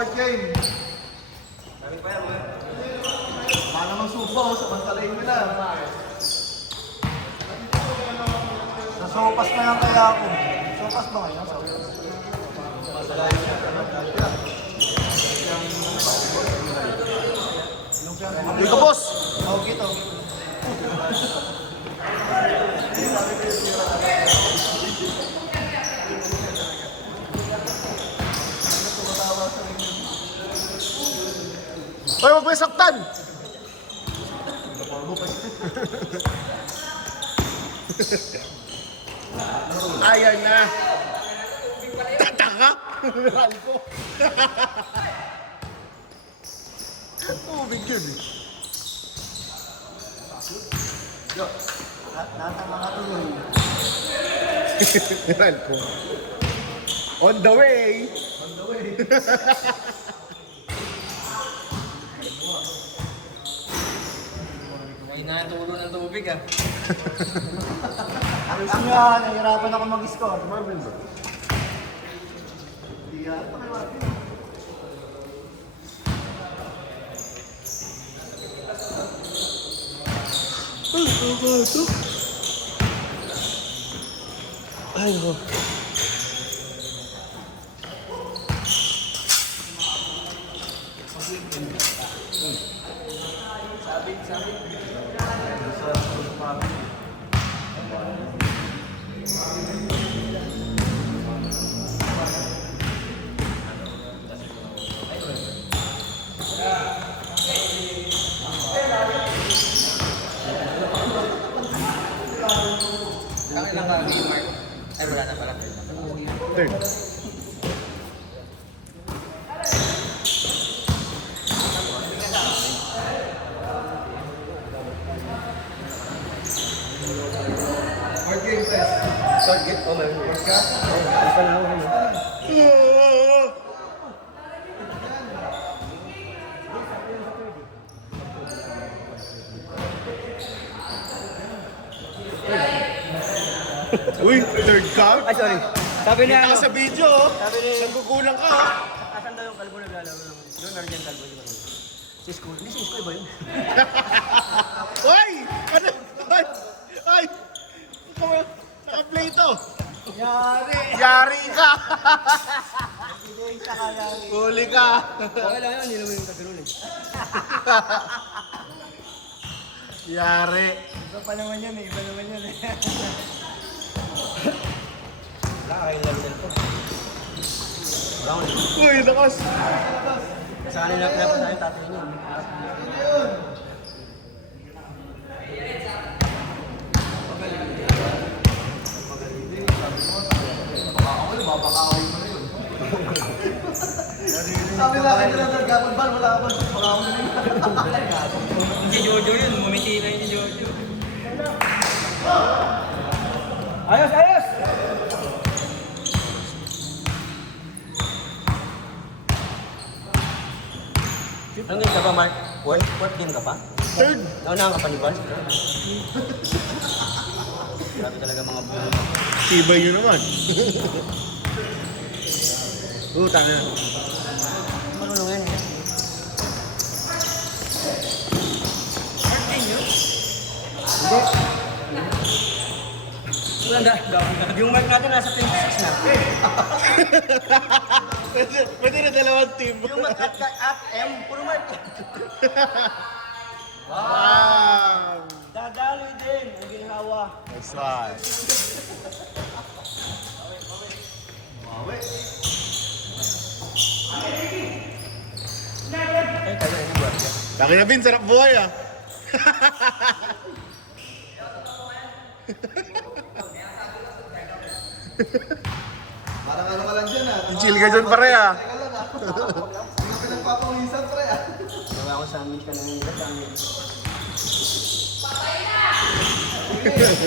fourth game. Paano magsubo, samantalayin mo na. Nasopas na lang kaya ako. Sopas ba ngayon? Dito, boss! Okay to. Hoy, huwag mo isaktan! Ayan na! Tataka! Ralco! Tubig yun eh. Nasa mga tuloy. Ralco. On the way! On the way! May natulo ng tubig ah. Ayos nga, nahihirapan ako mag-score. Marvin ba? Hindi yata kay Marvin. Ay, oh. Kaya lang ka, Mark. Ay, wala na pala. Third. Fourth game test. Third game ko, man. Fourth ka? Ano pa na ako ngayon? Uy, third count? Ay, sorry. Sabi niya, Kita ka sa video, oh. Sabi ni... Nagkukulang ka, oh. Asan daw yung kalbo naglalaro ng... Doon, meron dyan kalbo. Si School. Hindi si School ba yun? Uy! Ano? Ay! Ay! Naka-play to. Yari! Yari ka! Hindi siya kaya. Huli ka. Okay lang yun, hindi naman yung kaganoon eh. Yari. Iba pa naman yan eh, iba naman yan eh. Wala kayong level po. Down. Uy, nakas. Saan nila kaya pa tayo tatay niyo? Sabi na kayo na naggamag bal, wala ka ba? Pakawin na yun. Si Jojo yun, mumiti na yun si Jojo. Ayos, ayos! Anong game ka ba, Mark? Fourth game ka pa? Third. Naunahan ka pa ni Bars? Grabe talaga mga bulo. Tibay yun naman. Utang na. Marunong yan. Fourth game yun? Hindi. Wala, yung mark natin nasa 26 na. Pwede na dalawang team. Yung mark at M, puro mark. Wow! Dadaloy din, ang ginhawa. Nice one. Mawe. Ay, tayo na buwan. Laki na Vin, sarap buhay ah. Parang ano ka lang dyan ah. Chill ka dyan pare ah. Teka lang ah. Hindi ka nagpapawisan pre ah. Gawa ko sa amin ka na yung amin.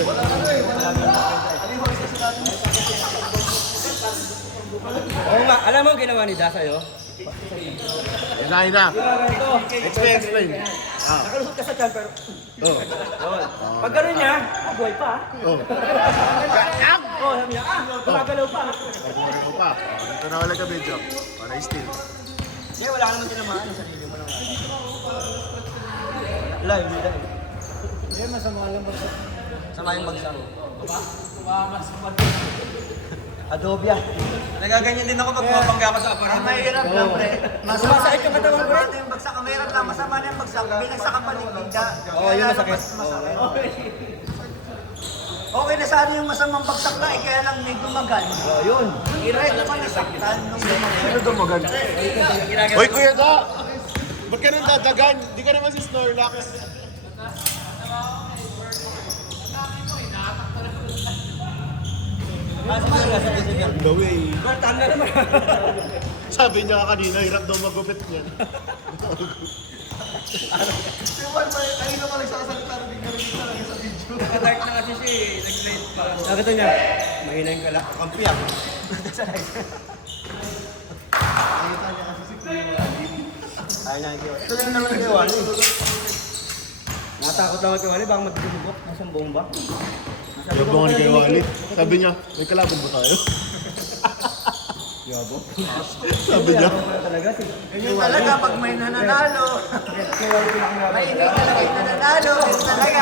Walang ano eh. Walang ano yung horse kasi natin. Oo nga, alam mo ang ginawa ni Da sa'yo? Yan na, yan na. Ginawa ganito. Explain, explain. Ah. Nakalusot ka sa tiyan pero... Oh. Pag gano'n niya, buhay pa. Oh. Oo, sabi niya, gumagalaw pa. Pagmuri ko pa. Ito na ulit ka video. Oh, nice team. Kaya wala ka naman tinamaan sa sarili mo lang. Wala, hindi lang. Hindi, masama lang ba? Sama yung bagsak. Adobe ah. Nagaganyan din ako pag pumapangga ako sa Ang aparador. mahirap lang, pre. Sumasakit yung katawan, pre. Masama yung bagsak. Ang mahirap lang, masama na yung bagsak. Binagsak ang paligida. Oo, yun masakit. Okay na sana yung masamang bagsak na, kaya lang may dumagan. Oo, yun. Iray naman nasaktan nung dumagan. Ano dumagan? Hoy, Kuya Da! Ba't ka nang dadagan? Di ka naman si Snorlax. The way. Bartan na naman. Sabi niya kanina, hirap daw magupit niyan. Ayun naman nagsasalita rin talaga sa video. Naka-dark na kasi siya eh. Nag-light pa. Nakita niya, mahina yung kampi ah. Nakita niya kasi si Kuya. Ay, nakikiwa. Ito lang naman kay Wally. Natakot naman kay Wally, baka matutubok. Nasaan bomba? Yabongan kay Wally. Sabi niya, may kalaban ba tayo? Yabo. Sabi niya. Talaga si. Ganyan talaga pag may nananalo. May hindi talaga yung nananalo. Ganyan talaga.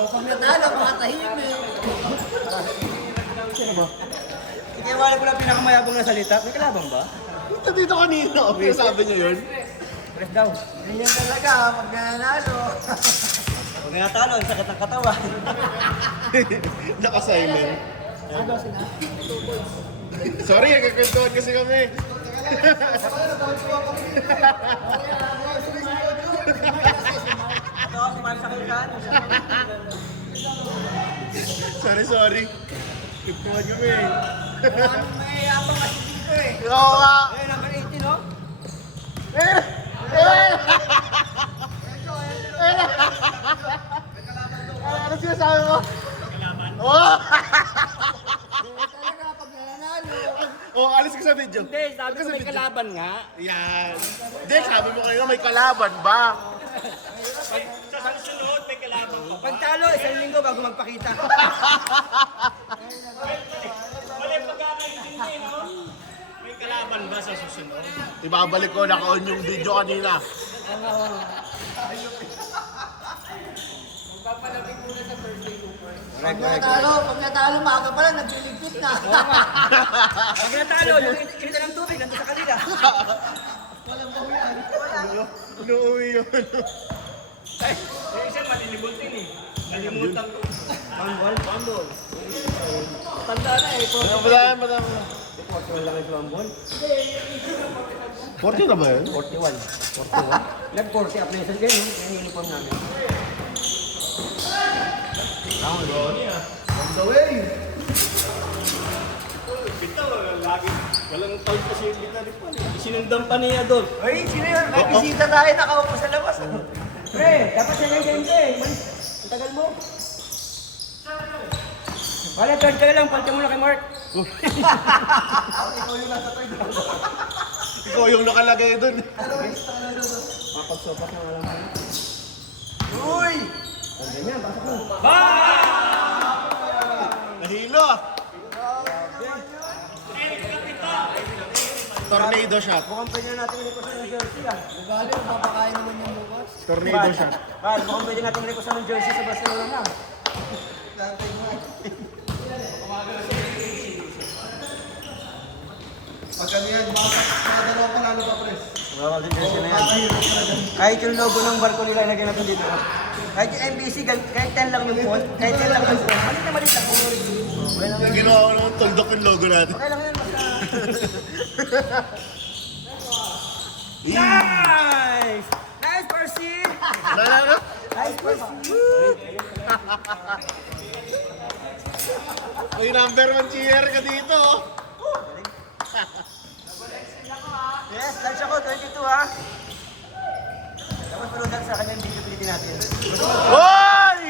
Pag nanalo, makatahimik. Si kay Wally ko lang pinakamayabong na salita. May kalabang ba? Punta dito kanina. Okay, sabi niya yun. Press daw. Ganyan talaga pag nananalo. Huwag na natalo, ang sakit ng katawan. Naka-silent. Sorry, nagkakwentuhan kasi kami. Ito, si Mark Sakilkan. Sorry. Nagkwentuhan kami. May abang kasi dito eh. Oo nga. Eh, number 18, no? Ano sinasabi mo? Oo! Talaga pag nananalo. Oh, alis ka sa video. Hindi, sabi ko may kalaban nga. Yan. Hindi, sabi mo kayo may kalaban ba? Pag talo, isang linggo bago magpakita. May kalaban ba sa susunod? Ibabalik ko, naka-on yung video kanina. Pag natalo, maaga pala, nagliligpit na. Pag natalo, kinita ng tubig, nandun sa kalila. Walang bawian. Inuuwi yun. Yung isa malilimutin eh. Nalimutan ko. Bambol. Tanda na eh. Madami. 41 lang yung bambol. 40 na ba yun? 41. Nag-40 up na yun. Ganyan, yung uniform namin. On the way. Bitaw, lagi. Walang taon kasi yung bita di pa. Sinundan pa niya doon. Ay, sino yun? May bisita tayo, nakaupo sa labas. Pre, dapat siya ganyan ka eh. Ang tagal mo. Wala, turn ka lang. Palta mo na kay Mark. Ikaw yung nakalagay dun. Mapagsopas na walang ano. Uy! Ang ganyan, pasok mo. Nahilo. Tornado shot. Mukhang pwede na natin ilikusan ng jersey ah. Galing, papakain naman yung bukas. Tornado shot. Mukhang pwede natin ilikusan ng jersey sa Barcelona na. Pag ano yan, mga dalawang panalo pa, pres. Wala din jersey na yan. Kahit yung logo ng barko nila ilagay natin dito. Kahit yung MBC, kahit 10 lang yung font, kahit 10 lang yung font. Malit na malit ako. Yung ginawa ko naman, tuldok yung logo natin. Okay lang yan, basta. Nice! Nice, Percy! Nalala? Nice, Percy! May number 1 cheer ka dito. Yes, lunch ako, 22 ha. Tapos maludan sa kanyang video pilitin natin. Hoy!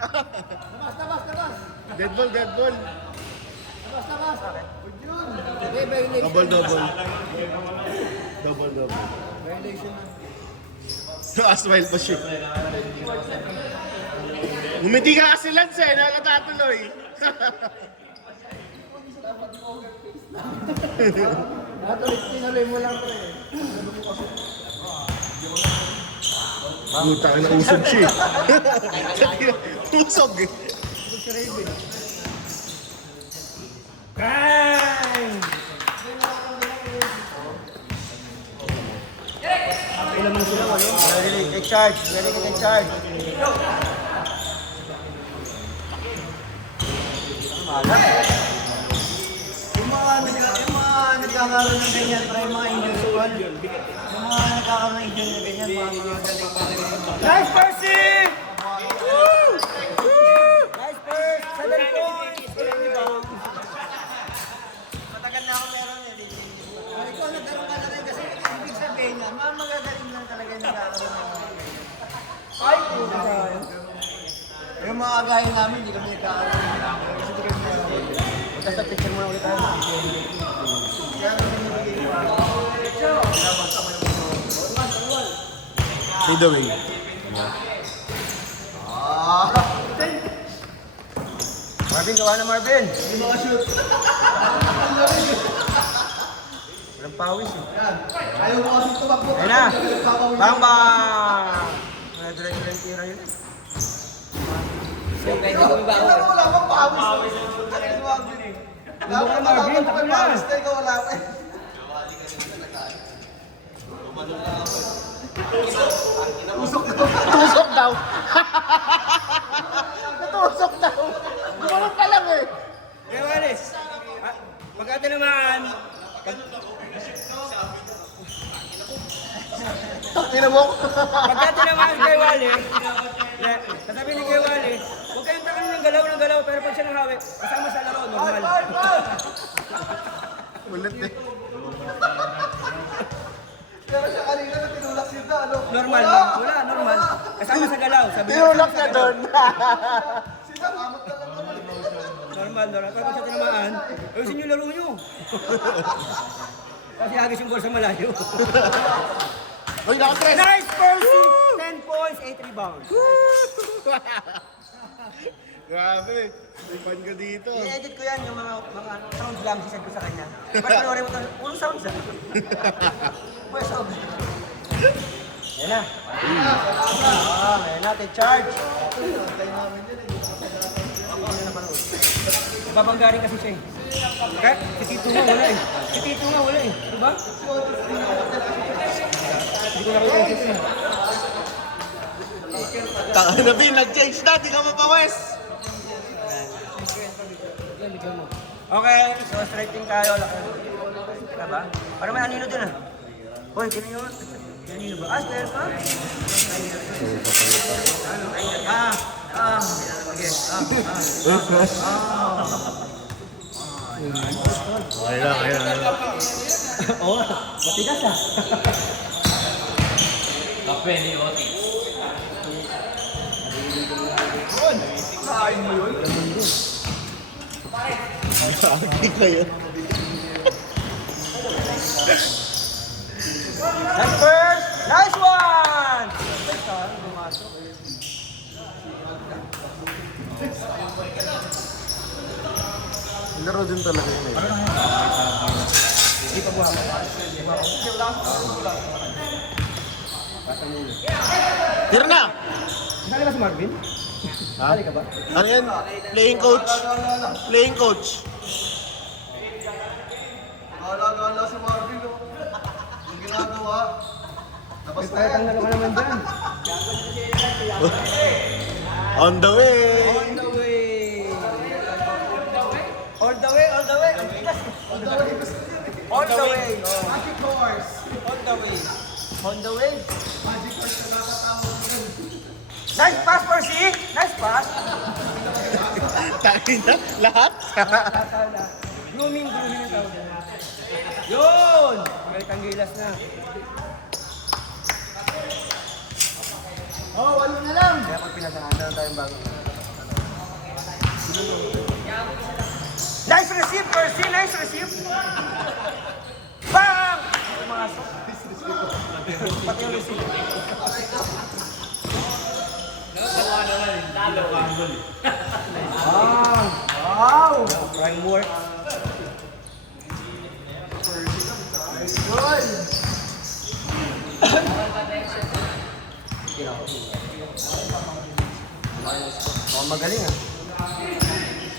Labas. Dead ball. Labas. Okay, violation. Double. Violation na. Asmile pa siya. Ngumiti ka kasi Lance eh, nakatatuloy. Tinuloy mo lang pre. Puta ka na usog siya. Usog eh. Bang! Okay naman sila, wala. Ready, take charge. Ready ka take charge. Yung mga nagkakaroon ng ganyan, try mga injury squad. Yung mga nagkakaroon ng injury na ganyan, mga galing pa rin. Nice, Percy! Woo! Nice, Percy! 7 points! Matagal na ako meron eh. Ikaw nagkaroon ka na rin kasi ibig sabihin na, mga magagaling lang talaga yung nagkakaroon ng mga ganyan. Ay, puta tayo. Yung mga gaya namin, hindi kami nagkakaroon ng mga kasi hindi kami meron. Tapos sa picture mo na ulit tayo. Fade away. Marvin, gawa na Marvin. Hindi makashoot. Walang pawis eh. Ayaw mo kasi tumakbo. Ayun na. Bang bang! Diretso lang tira yun eh. Wala kang pawis. Wala kang Marvin, takbo na. Ikaw wala ka eh. Tusok daw. Natusok daw. Gumanon ka lang eh. Kaya Wallace, pagka tinamaan, Takina mo. pagka tinamaan kay Wally, sasabihin ni kay Wally, huwag kayong takano ng galaw, pero pag siya nanghawi, kasama sa laro, normal. Ulit eh. Pero siya kanina na tinulak sila, ano? Normal, wala, normal. Kasama sa galaw, sabi niya. Tinulak na doon. Sila, kamot na lang naman. Normal. Kapag siya tinamaan, ayusin niyo yung laro niyo. Kasi agis yung ball sa malayo. Uy, nakatres. Nice, Percy! 10 points, 8 rebounds. Grabe. Ipan ka dito. I-edit ko yan, yung mga sounds lang sisend ko sa kanya. Pero panoorin mo ito, puro sounds ah. Puro sounds. Yan na. Yan na, take charge. Babanggarin kasi siya eh. Kaya, si Tito nga wala eh. Si Tito nga wala eh. Diba? Hindi ko nakita yung Tito eh. Taka na Bin, nag-change na. Di ka mapawes. Okay, so striking tayo. Diba ba? Parang may anino dun ah. Hoy, tinan nyo. May anino ba? Ah, spare pa? Kaya na. Oo, matigas ah. Lagi kayo. Nice first! Nice one! Laro din talaga yun eh. Hindi pa buha. Tira na! Sali ba si Marvin? Ha? Sali ka ba? Ano yan? Playing coach. Playing coach. Gala-gala si Marvin, no? Yung ginagawa. Tapos na yan. Tanggal ka naman dyan. On the way! On the way! All the way, all the way! Ang tigas. All the way. All the way! Magic horse. On the way! On the way! Magic horse na nakatawag dun. Nice pass, Percy! Nice pass! Takin na, lahat. Grooming ang tawag na. Yun! May tanggilas na. Oh, walo na lang. Kaya pag pinasahan na tayong bago. Nice receive, Percy! Nice receive! Bang! Pumasok. Pati yung receive. Wow! Prime work. Oh, magaling ah.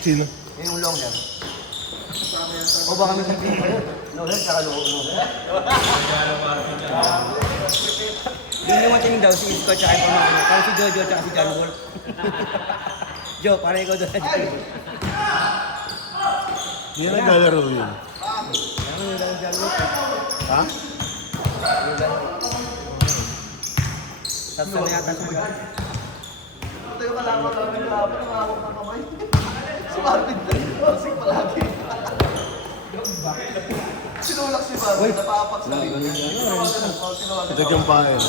Sino? Yun yung long hair. O baka may sabihin pa yun. No hair, saka long hair. Yun yung matingin daw, si Isko tsaka yung pamangkin. Parang si Jojo tsaka si John Wolf. Jo, parang ikaw doon. Hindi na naglalaro yun. Ano yung daw John Wolf? Ha? Tatsa na yata sa mga. Ito yung kalaman namin na ako, nakahawak ng kamay. Si Marvin din. Sing palagi. Sinulak si Marvin, napapak sa rin. Dagang pa eh.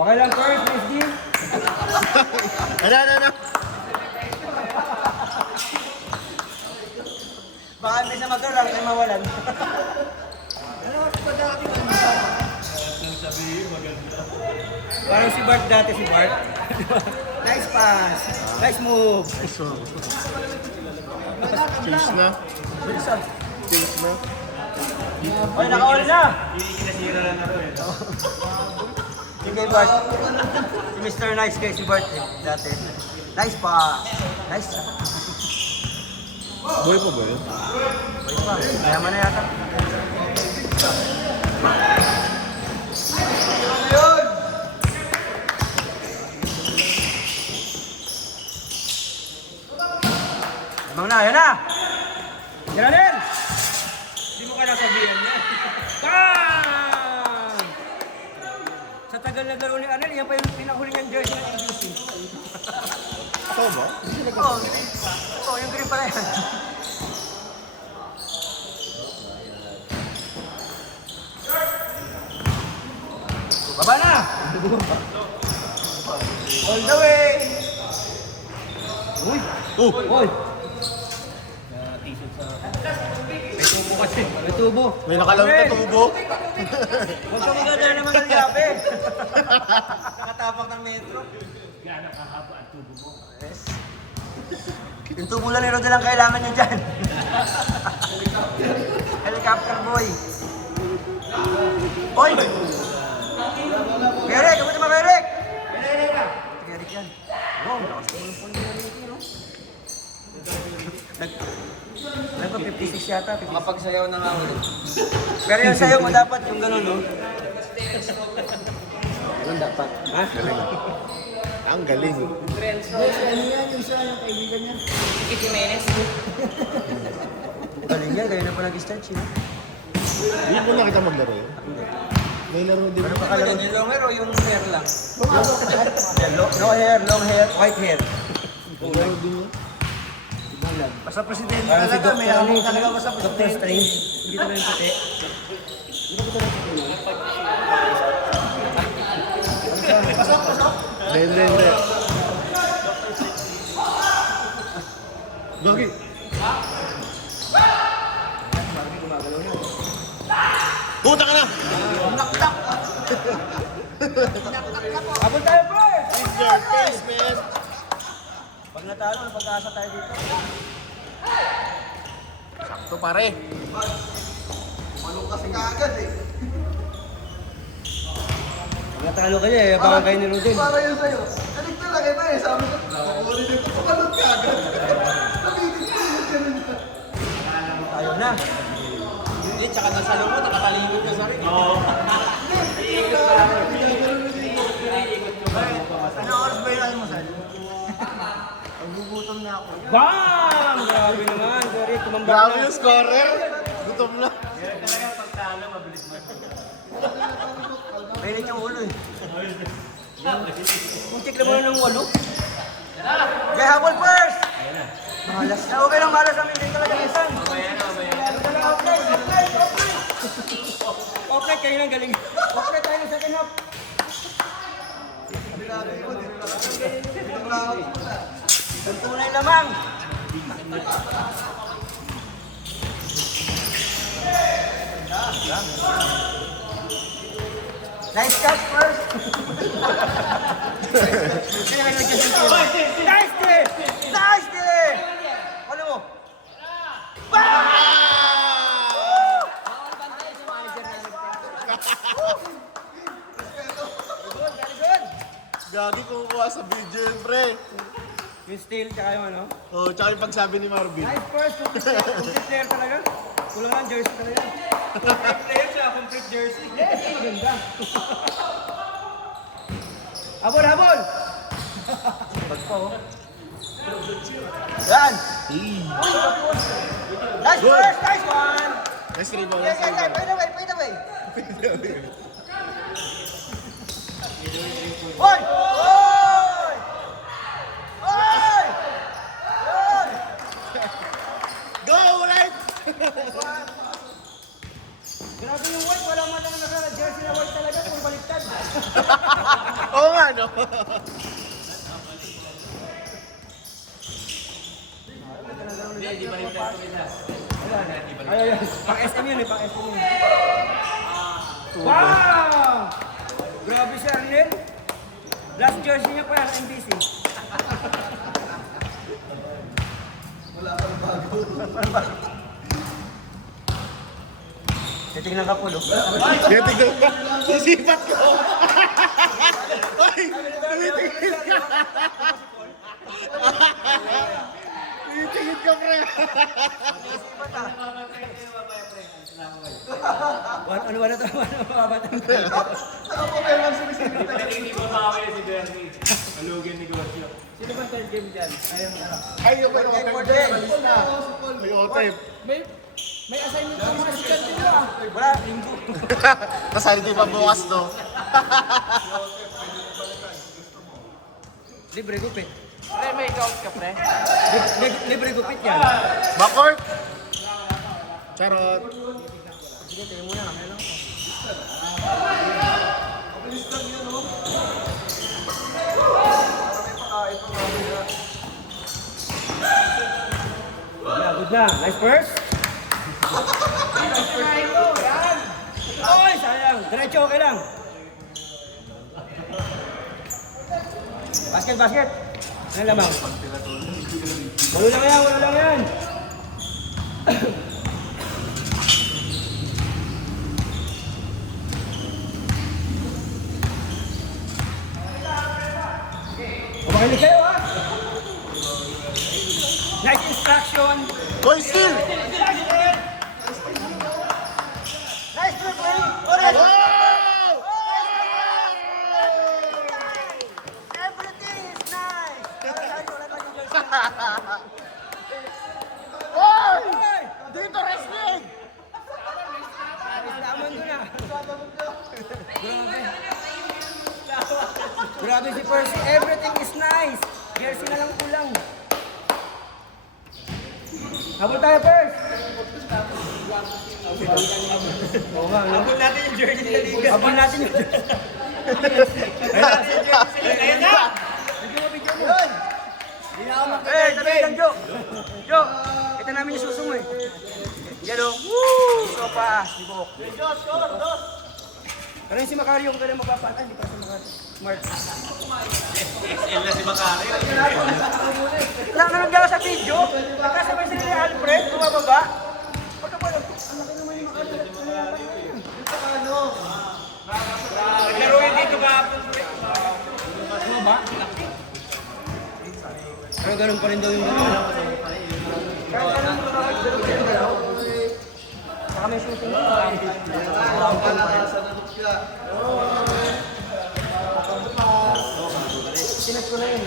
Okay lang, first, nice deal. Ano? Baka hindi na mag-lang, kayo mawalan. Parang si Bart dati, si Bart. Nice pass. Nice move. So, skills na. Skills na. Ay, naka-all na. Yung kay Bart. Si Mr. Nice kay si Bart dati. Nice pass. Nice. Boy pa ba yun? Mayaman na yata. Abang na, yan na! Yan na din! Hindi mo ka nasabihan niya. Bang! Sa tagal na laro ni Anel, yan pa yung pinahuli niyang jersey ng AGC. Ito ba? Oo, yung green pala yan. Baba na! All the way! Uy! Oh! Uy! May tubo kasi. May tubo. May nakalawin na tubo. Huwag ka maganda naman ng yape. Nakatapak ng metro. Gano'ng kahaba ang tubo mo? Yes. Yung tubo lang ni Rodel ang kailangan niya dyan. Helicopter boy. Oy! Kerek! Kamusta ba Kerek? Kerek yan. Wow, lakas mo yung pong Kerek, no? Ano ba, 56 yata? Makapagsayaw na nga ulit. Pero yung sayo mo dapat yung gano'n, no? Ganun dapat. Ha? Galing. Ang galing. Ano yan, yung isa, yung kaibigan niya? Kiki Jimenez. Galing yan, kayo na pa nag-start siya. Hindi mo na kita maglaro eh. May laro din. Ano pa kalaro? Yung long hair o yung hair lang? No hair, long hair, white hair. May laro din yun. Basta presidente Parang si talaga, may Dr. hamon talaga Ano, basta Dr. presidente. Strange. Hindi ko na yung puti. Hindi. Bakit? Puta ka na! Abol tayo, first! It's your face, man! Pag natalo, may pag-asa tayo dito. Sakto pare. Manong kasi kaagad eh. Pag natalo kayo, eh, abangan kayo ni Rodel. Para yun sa'yo. Galit talaga ito eh. Sabi ko, nakukulit yung kumalot ka agad. Nabitin ko yung ganun. Tayo na. Hindi, tsaka nasalo mo, nakatalimod ka sa rin. Ano oras ba yung almusal? Nagugutom na ako. Bam! Grabe naman, sorry, tumambak Grabe na. yung scorer. Gutom na. Mainit yung ulo eh. Muntik na muna ng walo. Jay, habol first! Malas na. Okay lang, malas ang hindi talaga isan. Offline kayo ng galing. Offline tayo ng second half. Tunay lamang. Nice catch first. Nice day! Nice day! Ano mo? Bang! sa video yun, pre. Yung steal, tsaka yung ano. Oh, tsaka yung pagsabi ni Marvin. Nice first, complete player talaga. Kulang lang jersey talaga. Complete player siya, complete jersey. Yes, ganda. Habol, habol! Pag po. Yan! Nice Good. first, nice one! Nice rebound, Yes, nice yes, yes, rebound. fade away, fade away. Hoy! Hoy! Hoy! Hoy! Go, right! Grabe yung white, wala man lang naka-jersey na white talaga, kung baliktad. Oo nga, no? Ay, pang SM yun eh, pang SM yun. Wow! Grabe si Arnel. Last jersey niya pa yan, NBC. Titignan ka po, Luke. Kaya tignan ka. Sisipat ko. Ay, tumitingin ka. Tumitingin ka, pre. Ano ba na ito? Ano ba ba ito? Hindi ko sa akin si Bernie. Alugin negosyo. Sino ba third game dyan? Ayun, ano. Ay, yung may o-type. May o-type. May assignment ng mga sikat din ba? Wala, linggo. Tapos hindi pa bukas, no? Libre gupit. Pre, may count ka, pre. Libre gupit yan. Backcourt. Charot. Sige, tayo muna. Kailan ko. Good na. Nice first. Oy, sayang. Diretso, okay lang. Basket, basket. Ano lamang? Wala lang yan, wala lang yan. Makinig kayo, ha? Nice instruction. Boy, still! Nice play. Orange. Wow! Everything is nice. Oy! Dito wrestling! Laman ko na. Grabe si Percy. Everything is nice. Jersey na lang kulang. Habol tayo, Pers. Oo nga. Habol natin yung jersey sa liga. Habol natin yung jersey. Ayun na! Video mo. Hindi na ako mag-third game. Jo. Jo, ito namin yung susungo eh. Yan o. Woo! Sopa. Sibok. Pero yung si Macario, kung kailan magpapatan, hindi pa si Macario. Smart. XL na si Makari. Nanonood ako sa video, nagkasabay sila ni Alfred, bumababa. Pagkapalog, ang laki naman yung Macario. Naglaro yun dito ba? Ano ba? Pero ganun pa rin daw yung gano'n. Kahit ganun pa rin daw. Saka may shooting mo. Sinas ko na yun.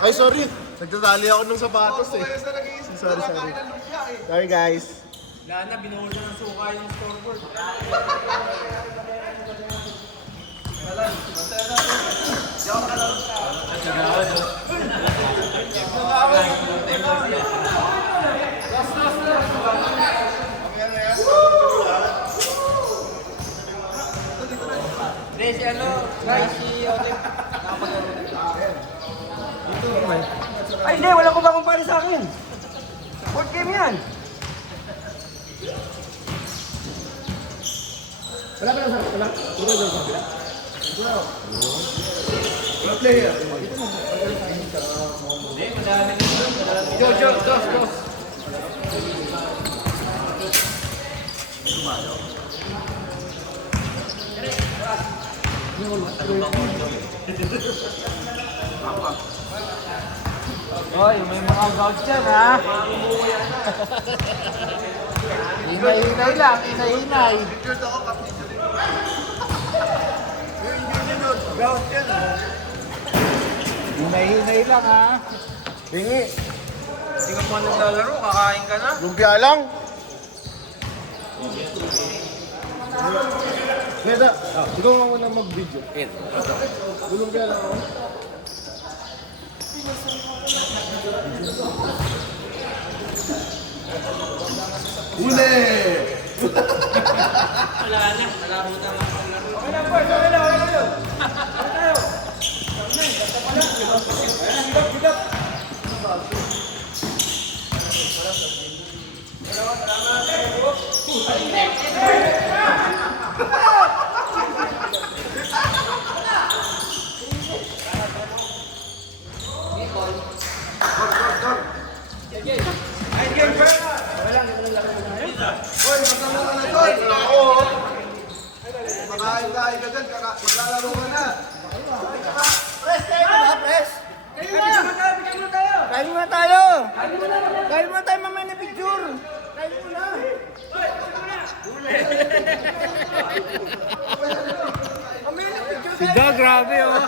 Ay, sorry. Nagtatali ako ng sapatos eh. Sorry, sorry. Sorry, guys. Wala na, binuhol na ng suka yung scoreboard. Hindi, si ano, guys, si Olim. Ay, hindi. Wala ko ba kumpare sa akin? Board game yan. Wala ba lang sa akin? Wala? Wala ba lang sa akin? Wala player. Hindi, madami din. Jos. Hoy, may mga vouch dyan, ha? Hinay-hinay lang, hinay-hinay. Hinay-hinay lang, ha? Hingi. Hindi ka pa naglalaro, kakain ka na. Lumpia lang. Neda, ikaw nga muna mag-video. Lumpia lang ako. Huli! Kain muna tayo! Kain muna tayo mamaya na picture! Kain muna! Si Doug, grabe oh!